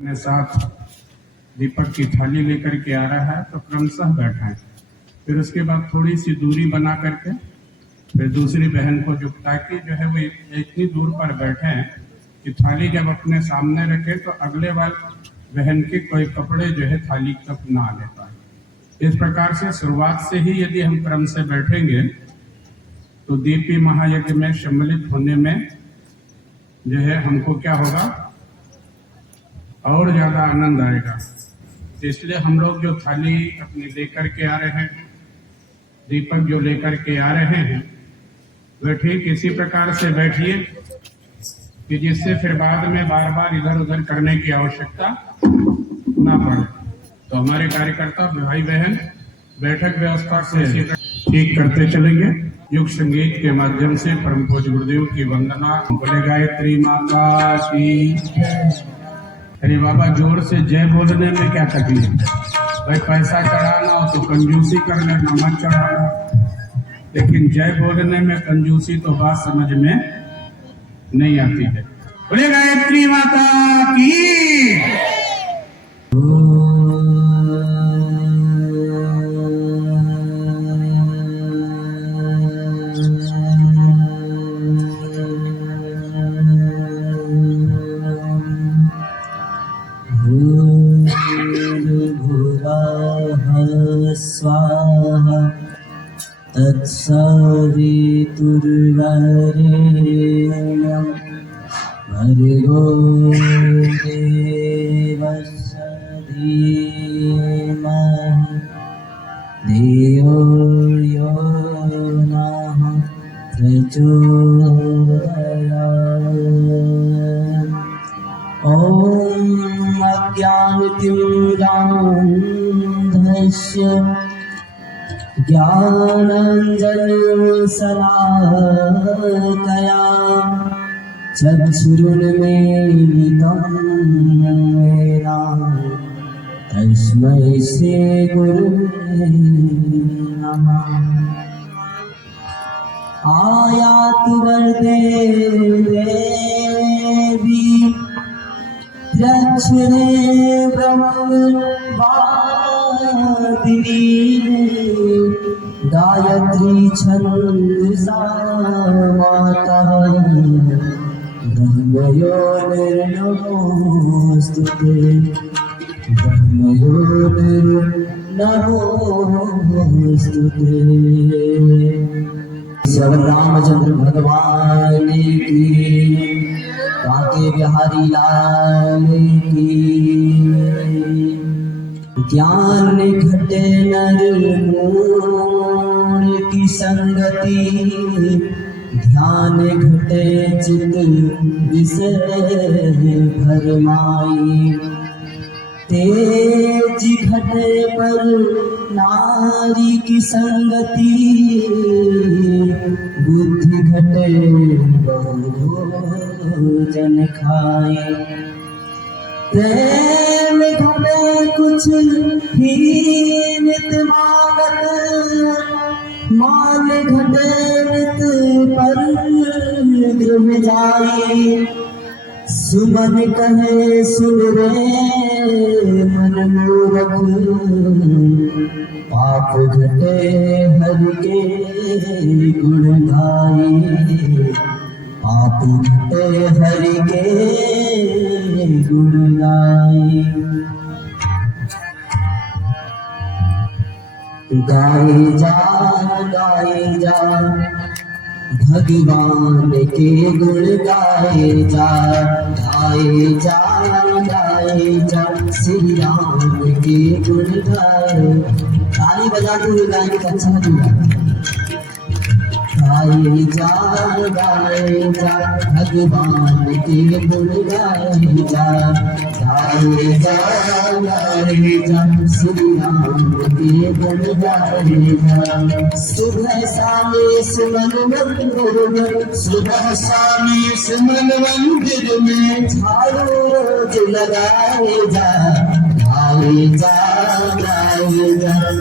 अपने साथ दीपक की थाली लेकर के आ रहा है तो क्रमशः बैठाएं। फिर उसके बाद थोड़ी सी दूरी बना करके फिर दूसरी बहन को जो ताकि जो है वो इतनी दूर पर बैठे कि थाली जब अपने सामने रखे तो अगले बार बहन के कोई कपड़े जो है थाली तक ना ले पाए। इस प्रकार से शुरुआत से ही यदि हम क्रम से बैठेंगे तो दीपी महायज्ञ में सम्मिलित होने में जो है हमको क्या होगा और ज्यादा आनंद आएगा। इसलिए हम लोग जो थाली अपनी लेकर के आ रहे हैं, दीपक जो लेकर के आ रहे हैं, वह ठीक इसी प्रकार से बैठिए कि जिससे फिर बाद में बार बार इधर उधर करने की आवश्यकता ना पड़े। तो हमारे कार्यकर्ता भाई बहन बैठक व्यवस्था से ठीक करते चलेंगे। युग संगीत के माध्यम से परम पूज्य गुरुदेव की वंदना। बोले गायत्री माता की। अरे बाबा, जोर से जय बोलने में क्या तकलीफ है? भाई पैसा चढ़ाना हो तो कंजूसी कर लेना, मत चढ़ाना, लेकिन जय बोलने में कंजूसी तो बात समझ में नहीं आती है। बोले गायत्री माता की। स्वाहा तत्सवितुर्वरेण्यं भर्गो देवस्य धीमहि धियो यो नः प्रचोदयात्। ॐ अज्ञानतिमिरान्धस्य ज्ञानाञ्जनशलाकया चक्षुरुन्मीलितं येन तस्मै श्रीगुरुवे नमः। आयातु वरदे देवी दक्षिणे ब्रह्मवादिनी गायत्री छन्दसा माता ब्रह्मयो निर्नमोऽस्तुते ब्रह्मयो निर्नमोऽस्तुते। श्री रामचंद्र भगवान की, काके बिहारी लाल की। ज्ञान घटे नर मूढ़ की संगति, ध्यान घटे चित विषय भरमाई। तेज घटे पर नारी की संगति, बुद्धि घटे बहुजन खाए। प्रेम घटे कुछ ही नित मांगत, मान घटे नित पर गृह जाई। सुमन कहे सुन रे मन मूरख, पाप घटे हरि के गुण गाई। पाप घटे हरि के गुण गाई। गाए जा भगवान के गुण गाए जा। श्री राम के गुण गाए। ताली बजाते हुए गाएंगे तो अच्छा लगेगा। गाए जा भगवान के गुण गाए जा। श्री राम के गुण गाए जा। सुबह शामे सुमन मंदिर में, सुबह शामे सुमन मंदिर में झाड़ू रोज लगाए जा। गाए जा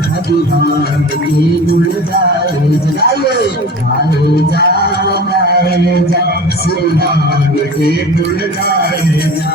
भगवान के गुण गाए जा। गाए जा श्री राम के गुण गाए जा।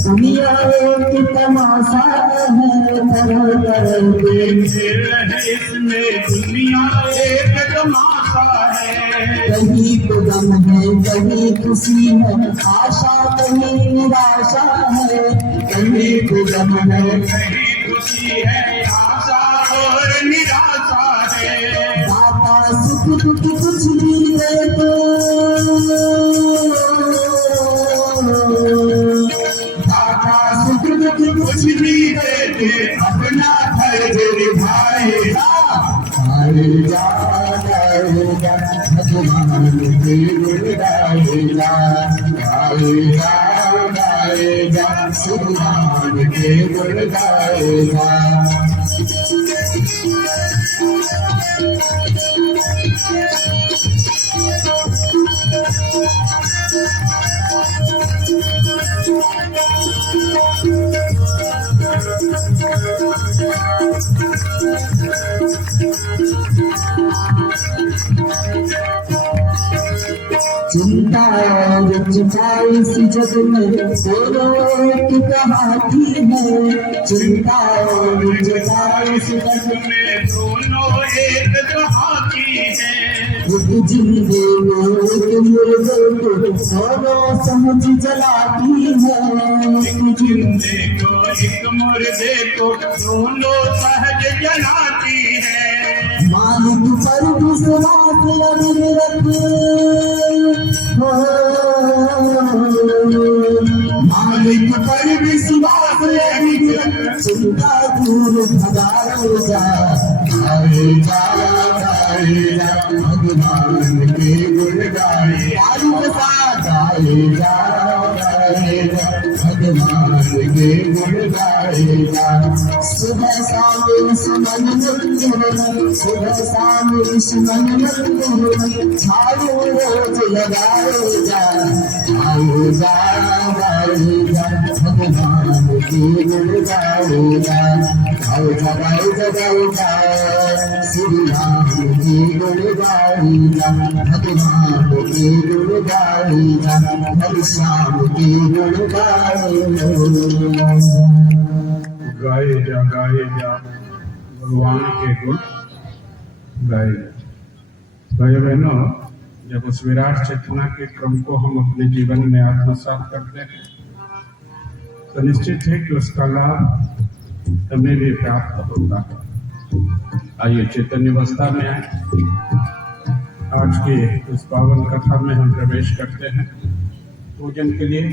दुनिया एक तमाशा है, तरह तरह के खेल है इसमें दुनिया एक तमाशा है। कहीं तो गम है, कहीं खुशी है, आशा कहीं निराशा है। कहीं तो गम है, कहीं खुशी है, आशा और निराशा है। दाता सुख दुख कुछ भी दे दो, दाता सुख दुख कुछ भी दे दे अपना फर्ज निभाएगा। गाएगा गाएगा भगवान के गुण गाएगा, गाएगा गाएगा भगवान के गुण गाएगा। चिंता और चिंताई इस जग में दोनों एक कहानी है। चिंता और चिंताई इस जग में दोनों एक कहानी है। एक जिंदे में एक मुर्दे को दोनों समझ जलाती है। एक जिंदे को एक मुर्दे को दोनों सहज जलाती है। मालिक पर विश्वास लगे रख, मालिक पर विश्वास लगे रख, चिंता दूर भगाओ जा, गाएगा गाएगा भगवान के गुण गाएगा, गाएगा गाएगा भगवान के गुण गाएगा। सुबह शाम सुमन मंदिर, सुबह शाम सुमन मंदिर, झाड़ू रोज लगाएगा, गाएगा गाएगा भगवान के गुण गाएगा, गाएगा गाएगा श्री राम के गुण गाएगा, भगवान के गुण गाएगा, श्याम के गुण गाएगा। गाए जा भगवान के गुण गाए जा। भाई बहनों, जब उस विराट चेतना के क्रम को हम अपने जीवन में आत्मसात करते हैं तो निश्चित है कि उसका लाभ हमें भी प्राप्त होता है। आइए चैतन्य अवस्था में आए। आज के इस पावन कथा में हम प्रवेश करते हैं। पूजन के लिए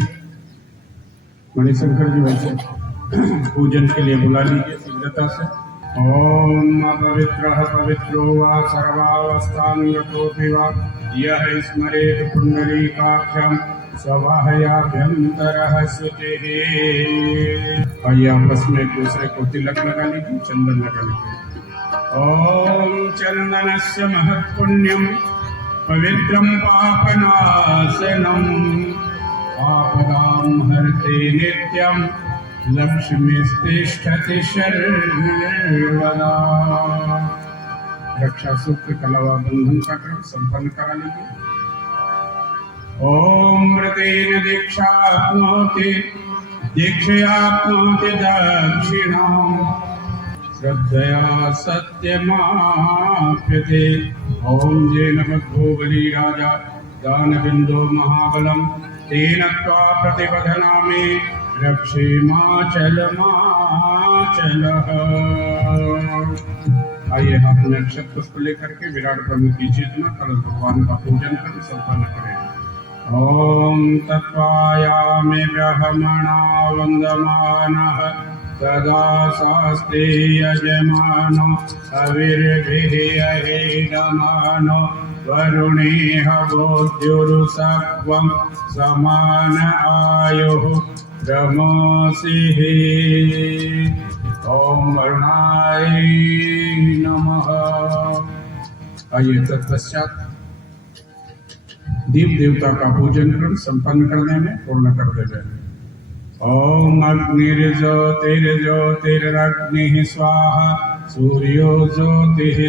मणिशंकर जी वैसे पूजन के लिए बुला लीजिए शीघ्रता से। ओम पवित्रः पवित्रो वा सर्वावस्थान्गतोऽपि वा यः स्मरेत् पुण्डरीकाक्षं स्वभावयाभ्यन्तरः शुचिः। आइए आपस में एक दूसरे को तिलक लगा लीजिए, चंदन लगा लीजिए। ओम चंदनस्य महत्पुण्यं पवित्रं पापनाशनं आपदां हरते नित्यं लक्ष्मीस्तिष्ठति सर्वदा। रक्षा सूत्र कलवा बंधन का क्रम संपन्न करा लीजिए। ओम मृतेन दीक्षाप्नोति दीक्षयाप्नोति दक्षिणाम् श्रद्धया सत्यमाप्यते। ओम येन भगवो बली राजा दानविन्दो महाबलं तेन त्वा प्रतिपदनामि रक्षेमाचलमाचलः। आइए हाथ में अक्षत पुष्प लेकर के विराट ब्रह्म की चेतना कलश भगवान का पूजन कर संपन्न करें। ओम तत्वायामि ब्रह्मणा वन्दमानः सदा शास्त्रे यजमानो हविर्भिः अहेडमानो वरुणेह बोध्युरुसत्वं समान आयुः ब्रह्मसिः। ओम वरुणाय नमः। आइए तत्पश्चात दीप देवता का पूजन कर संपन्न करने में पूर्ण कर देवे। ओम अग्निर्ज्योतिर्ज्योतिरग्निः स्वाहा सूर्यो ज्योतिः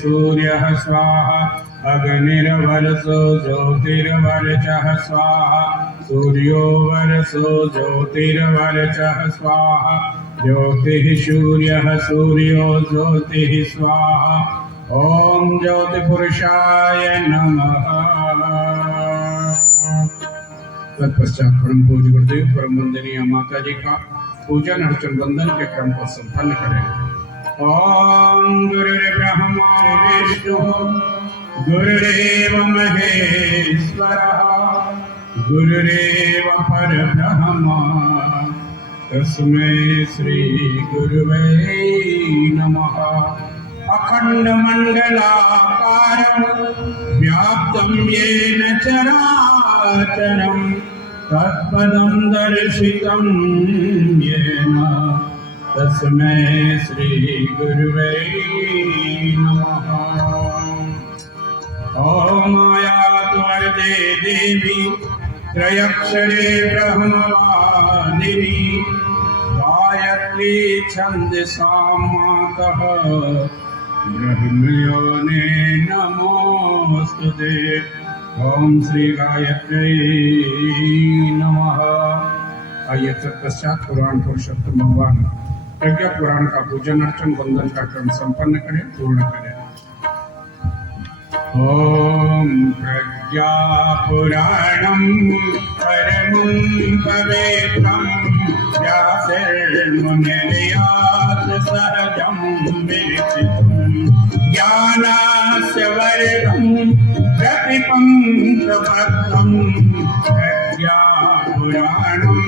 सूर्यः स्वाहा अग्निर्वरसो ज्योतिर्वरचः स्वाहा सूर्यो वरसो ज्योतिर्वरचः स्वाहा ज्योतिः सूर्यः सूर्यो ज्योतिः स्वाहा। ओम ज्योतिपुरुषाय नमः। तत्पश्चात परम पूज्य गुरुदेव परम वंदनीय माता जी का पूजन अर्चन वंदन के क्रम को संपन्न करें। ओम गुरुर्ब्रह्मा विष्णु गुरुरेव महेश्वरः गुरुरेव परब्रह्म तस्मै श्री गुरुवे नमः। अखंड मंडलाकारं व्याप्तं येन चराचरं तत्पदं दर्शितं येन तस्मै श्री गुरुवे नमः। ओम आयातु वरदे देवी त्रयक्षरे ब्रह्मवादिनी गायत्री छन्दसां मातः ब्रह्मयोने नमोस्तुते। ओम श्री गायत्री नमः। आइए तत्पश्चात पुराण पुरुषोत्तम भगवान प्रज्ञा पुराण का पूजन अर्चन वंदन का क्रम संपन्न करें पूर्ण करें। ओम प्रज्ञा पुराणं परमं पवित्रं व्यासर्मुनिर्यात् सहजं विरचितं ज्ञानस्य वरदं प्रतिपं प्रपत्तं प्रज्ञा पुराणं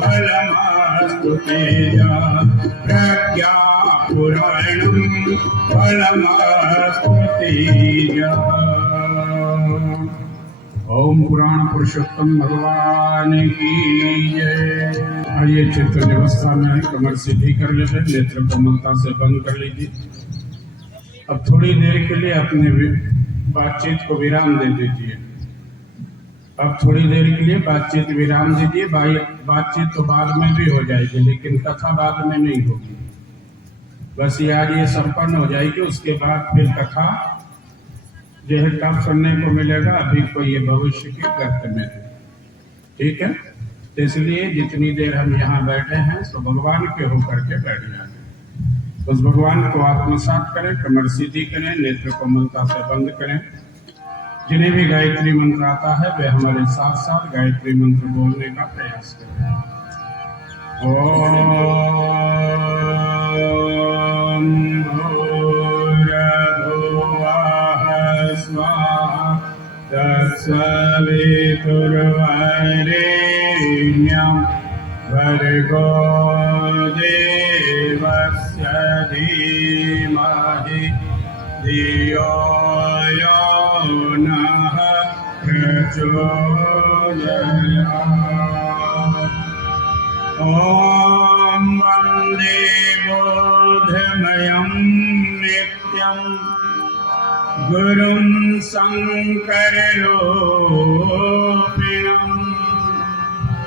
बलमस्तु तेजा प्रज्ञा पुराणं बलमस्तु तेजा। ओम पुराण पुरुषोत्तम भगवान की जय। आइए चित्त व्यवस्था में कमर सीधी कर लीजिए, नेत्र कोमलता से बंद कर लीजिए। अब थोड़ी देर के लिए अपने बातचीत को विराम दे दीजिए। अब थोड़ी देर के लिए बातचीत विराम दीजिए। बातचीत तो बाद में भी हो जाएगी, लेकिन कथा बाद में नहीं होगी। बस यार ये संपन्न हो जाएगी, उसके बाद फिर कथा जो है कब सुनने को मिलेगा, अभी कोई ये भविष्य के गर्त में है। ठीक है, तो इसलिए जितनी देर हम यहाँ बैठे हैं सो भगवान के होकर के बैठ जाए। उस भगवान को आत्मसात करें, कमर सीधी करें, नेत्र कोमलता से बंद करें। जिन्हें भी गायत्री मंत्र आता है वे हमारे साथ साथ गायत्री मंत्र बोलने का प्रयास करें। ओम भूर्भुवः स्वाहा तत्सवितुर्वरेण्यं भर्गो देवस्य धीमहि धियो यो नः प्रचोदयात्। ॐ वन्दे बोधमयं नित्यं गुरुं शङ्कररूपिणं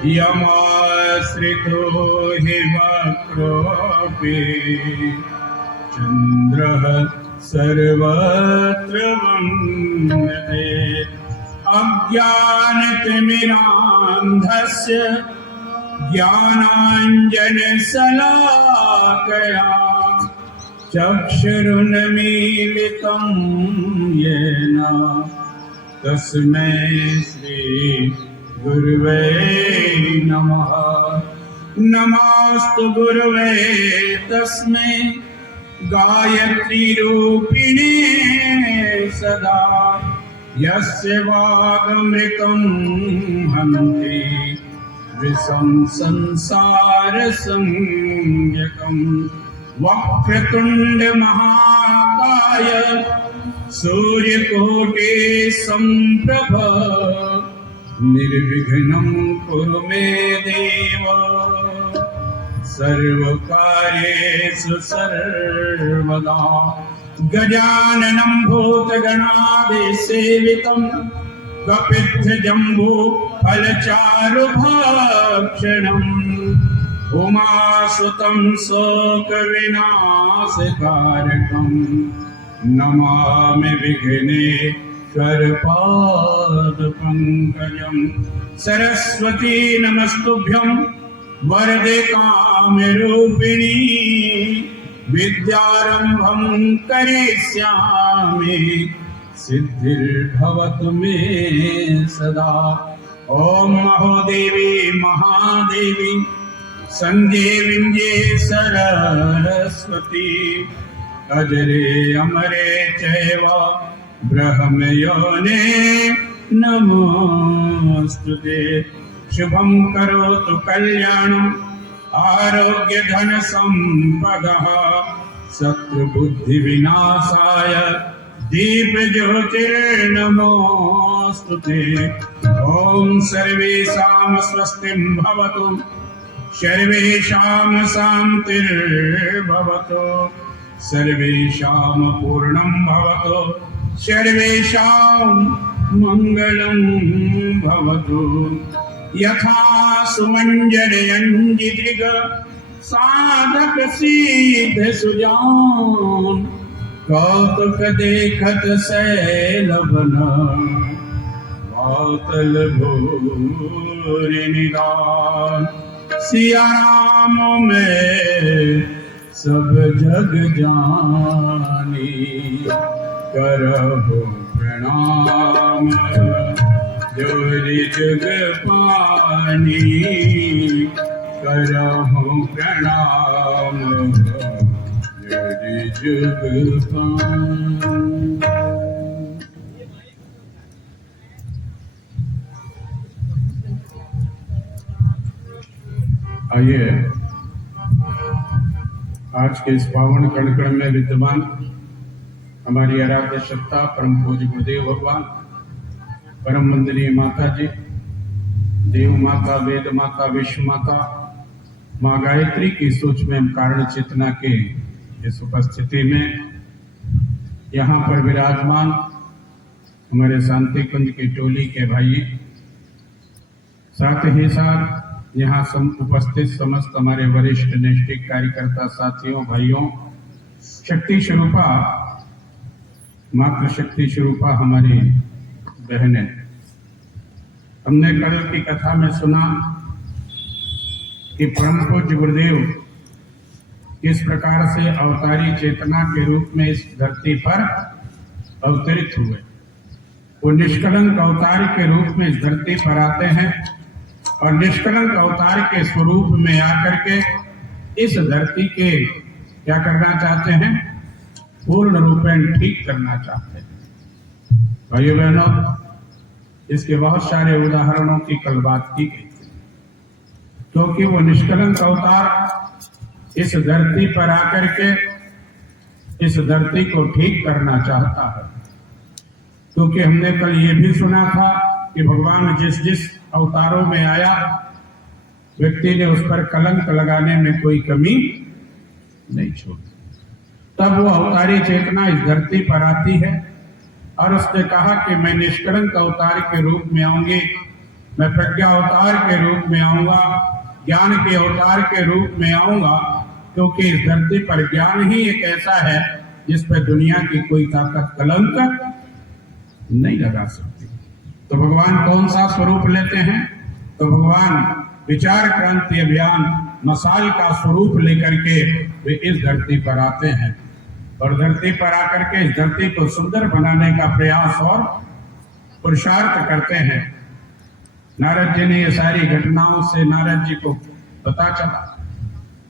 यमाश्रितो हि वक्रोऽपि चन्द्रः सर्वत्र वन्दते। अज्ञानतिमिरान्धस्य ज्ञानाञ्जनशलाकया चक्षुरुन्मीलितं येन तस्मै श्री गुरुवे नमः। नमोस्तु गुरुवे तस्मै गायत्री रूपिणे सदा यस्य वागमृतं हन्ति विषं संसार संज्ञकम्। वक्रतुंड महाकाय सूर्यकोटि संप्रभ निर्विघ्नं कुरु मे देव सर्वकार्येषु सर्वदा गजाननं भूतगणादिसेवितं कपित्थजम्बूफलचारुभक्षणम् उमासुतं शोकविनाशकारकं नमामि विघ्नेश्वरपादपङ्कजं। सरस्वती नमस्तुभ्यं वरदे कामरूपिणी विद्यारम्भं करिष्यामि सिद्धिर्भवतु मे सदा। ओम महोदेवी महादेवी संगे विंजे सरस्वती अजरे अमरे चैव ब्रह्मयोने नमोस्तुते। शुभं करोतु कल्याणम् आरोग्य धन संपदः शत्रुबुद्धि विनाशाय दीप ज्योतिर्नमोस्तुते। ओम सर्वेषां स्वस्तिं भवतु सर्वेषां शान्तिर्भवतु सर्वेषां पूर्णं भवतु सर्वेषां मङ्गलं भवतु। यथा सुमञ्जनयञ्जिदृग साधक सिद्ध सुजान कौतुक देखत शैलवन वातल भूरि निदान। सिया राम में सब जग जानी करहु प्रणाम जोरि जुग पानी करहु प्रणाम जोरि जुग पानी। आइए आज के इस पावन कण में विद्यमान हमारी आराध्य सत्ता परम पूज्य गुरुदेव भगवान, परम वंदनीय माता जी, देव माता, वेद माता, विश्व माता, माँ गायत्री की सूक्ष्म कारण चेतना के इस उपस्थिति में यहाँ पर विराजमान हमारे शांति कुंज की टोली के भाई, साथ ही साथ यहाँ उपस्थित समस्त हमारे वरिष्ठ निष्ठिक कार्यकर्ता साथियों, भाइयों, शक्ति स्वरूपा, मातृ शक्ति स्वरूपा हमारी बहनें। हमने कल की कथा में सुना कि परम पूज्य गुरुदेव किस प्रकार से अवतारी चेतना के रूप में इस धरती पर अवतरित हुए। वो निष्कलंक अवतार के रूप में इस धरती पर आते हैं और निष्कलंक अवतार के स्वरूप में आकर के इस धरती के क्या करना चाहते हैं, पूर्ण रूपेण ठीक करना चाहते हैं। भाइयों बहनों, इसके बहुत सारे उदाहरणों की कल बात की गई, क्योंकि वो निष्कलंक अवतार इस धरती पर आकर के इस धरती को ठीक करना चाहता है। क्योंकि हमने कल ये भी सुना था कि भगवान जिस जिस अवतारों में आया, व्यक्ति ने उस पर कलंक लगाने में कोई कमी नहीं छोड़ी। तब वो अवतारी चेतना इस धरती पर आती है और उसने कहा कि मैं निष्कलंक अवतार के रूप में आऊंगी, मैं प्रज्ञा अवतार के रूप में आऊंगा, ज्ञान के अवतार के रूप में आऊंगा, क्योंकि इस धरती पर ज्ञान ही एक ऐसा है जिस पर दुनिया की कोई ताकत कलंक नहीं लगा सकती। तो भगवान कौन सा स्वरूप लेते हैं? तो भगवान विचार क्रांति अभियान मसाल का स्वरूप लेकर के वे इस धरती पर आते हैं और धरती पर आकर के इस धरती को सुंदर बनाने का प्रयास और पुरुषार्थ करते हैं। नारद जी ने ये सारी घटनाओं से नारद जी को पता चला,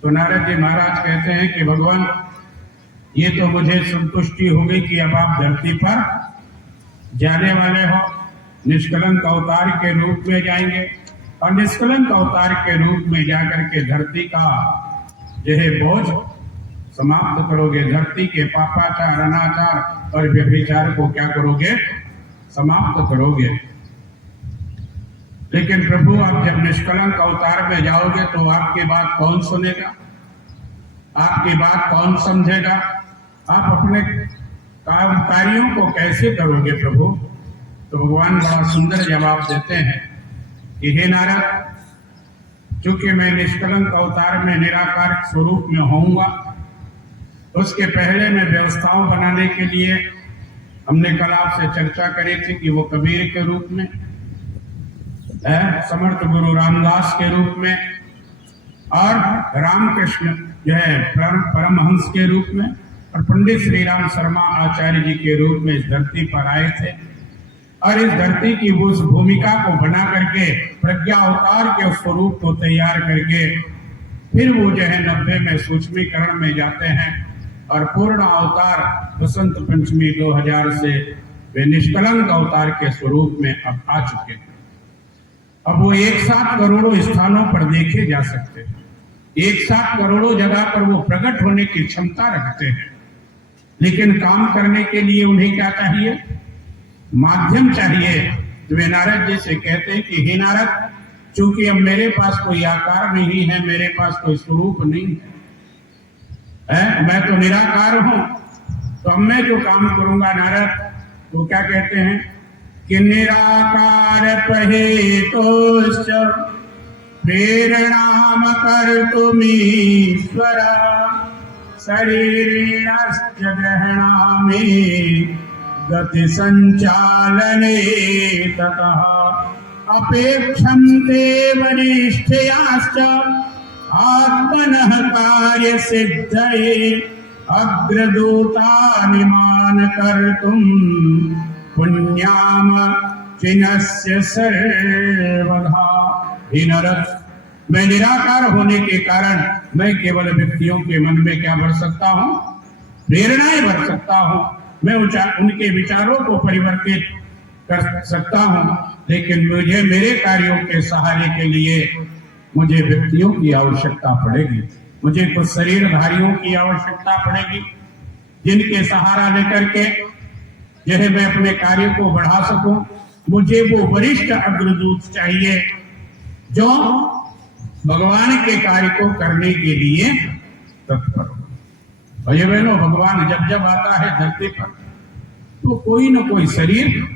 तो नारद जी महाराज कहते हैं कि भगवान, ये तो मुझे संतुष्टि हो गई कि अब आप धरती पर जाने वाले हो, निष्कलंक अवतार के रूप में जाएंगे और निष्कलंक अवतार के रूप में जाकर के धरती का जो है बोझ समाप्त करोगे, धरती के पापाचार, अनाचार और व्यभिचार को क्या करोगे, समाप्त करोगे। लेकिन प्रभु, आप जब निष्कलंक अवतार में जाओगे तो आपकी बात कौन सुनेगा, आपकी बात कौन समझेगा? आप अपने कार्यों को कैसे करोगे प्रभु? तो भगवान बड़ा सुंदर जवाब देते हैं कि हे नारद, चूंकि मैं निष्कलंक अवतार में निराकार स्वरूप में होऊंगा, उसके पहले मैं व्यवस्थाओं बनाने के लिए हमने कल आपसे चर्चा करी थी कि वो कबीर के रूप में, समर्थ गुरु रामदास के रूप में और रामकृष्ण जो है परमहंस के रूप में और पंडित श्री राम शर्मा आचार्य जी के रूप में इस धरती पर आए थे और इस धरती की उस भूमिका को बना करके प्रज्ञा अवतार के उस स्वरूप को तैयार करके फिर वो जो है 90 में सूक्ष्मीकरण में जाते हैं और पूर्ण अवतार बसंत पंचमी 2000 से वे निष्कलंक अवतार के स्वरूप में अब आ चुके हैं। अब वो एक साथ करोड़ों स्थानों पर देखे जा सकते हैं, एक साथ करोड़ों जगह पर वो प्रकट होने की क्षमता रखते हैं, लेकिन काम करने के लिए उन्हें क्या चाहिए? माध्यम चाहिए। तो वे नारद जी से कहते हैं कि हे नारद, चूंकि अब मेरे पास कोई आकार नहीं है, मेरे पास कोई स्वरूप नहीं है, मैं तो निराकार हूं, तो अब मैं जो काम करूंगा नारद, वो क्या कहते हैं कि निराकार पहेतोश्च प्रेरणाम कर्तुमीश्वर शरीरिणश्च ग्रहणामि गति संचालने ततः अपेक्षन्ते वरिष्ठयाश्च आत्मनः कार्य सिद्धये अग्रदूतानिमान कर्तुं पुण्याम चिनस्य सर्वधा। हे नारद, मैं निराकार होने के कारण मैं केवल व्यक्तियों के मन में क्या भर सकता हूँ? प्रेरणाएं भर सकता हूँ, मैं उनके विचारों को परिवर्तित कर सकता हूँ, लेकिन मुझे मेरे कार्यों के सहारे के लिए मुझे व्यक्तियों की आवश्यकता पड़ेगी, मुझे कुछ शरीरधारियों की आवश्यकता पड़ेगी जिनके सहारा लेकर के जो है मैं अपने कार्य को बढ़ा सकूं। मुझे वो वरिष्ठ अग्रदूत चाहिए जो भगवान के कार्य को करने के लिए तत्पर हो। भैया बहनों, भगवान जब जब आता है धरती पर तो कोई न कोई शरीर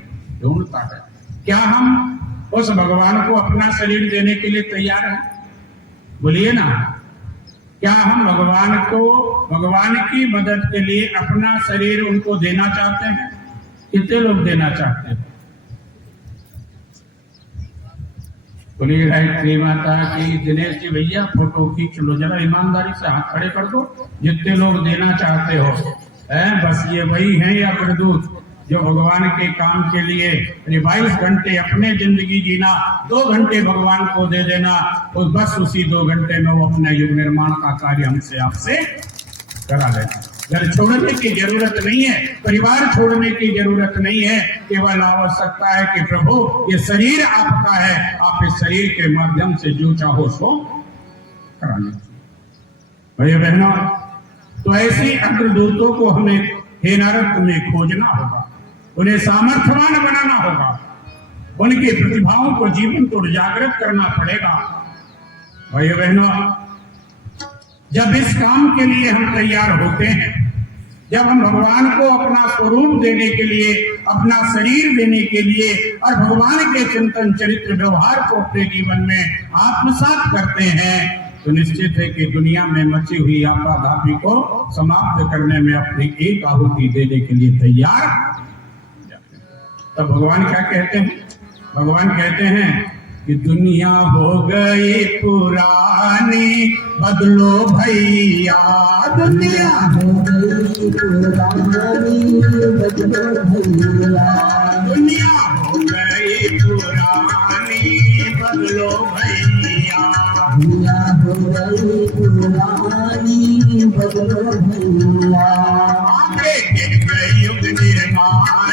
ढूंढता है। क्या हम उस भगवान को अपना शरीर देने के लिए तैयार हैं? बोलिए ना, क्या हम भगवान को, भगवान की मदद के लिए अपना शरीर उनको देना चाहते हैं? कितने लोग देना चाहते हैं? बोलिए गायत्री माता की। दिनेश जी भैया फोटो खींच लो जरा, ईमानदारी से हाथ खड़े कर दो जितने लोग देना चाहते हो। बस ये वही है या प्रदूत जो भगवान के काम के लिए 22 घंटे अपने जिंदगी जीना, 2 घंटे भगवान को दे देना, और बस उसी 2 घंटे में वो अपना युग निर्माण का कार्य हमसे आपसे करा देना। घर छोड़ने की जरूरत नहीं है, परिवार छोड़ने की जरूरत नहीं है, केवल आवश्यकता है कि प्रभु ये शरीर आपका है, आप इस शरीर के माध्यम से जो चाहो सो करा लीजिए। भैया बहनों, तो ऐसी अग्रदूतों को हमें हे नारद तुम्हें खोजना होगा, उन्हें सामर्थ्यवान बनाना होगा, उनकी प्रतिभाओं को जीवन को जागृत करना पड़ेगा। भाइयों बहनों, जब इस काम के लिए हम तैयार होते हैं, जब हम भगवान को अपना स्वरूप देने के लिए, अपना शरीर देने के लिए और भगवान के चिंतन चरित्र व्यवहार को अपने जीवन में आत्मसात करते हैं, तो निश्चित है कि दुनिया में मची हुई आपाधापी को समाप्त करने में अपनी एक आहुति देने के लिए तैयार। तब भगवान क्या कहते हैं? भगवान कहते हैं कि दुनिया हो गई पुरानी, बदलो भैया। दुनिया हो गई पुरानी, बदलो भैया। दुनिया हो गई पुरानी, बदलो भैया। दुनिया हो गई पुरानी, बदलो भैया। आगे गिर गई युग निर्माण।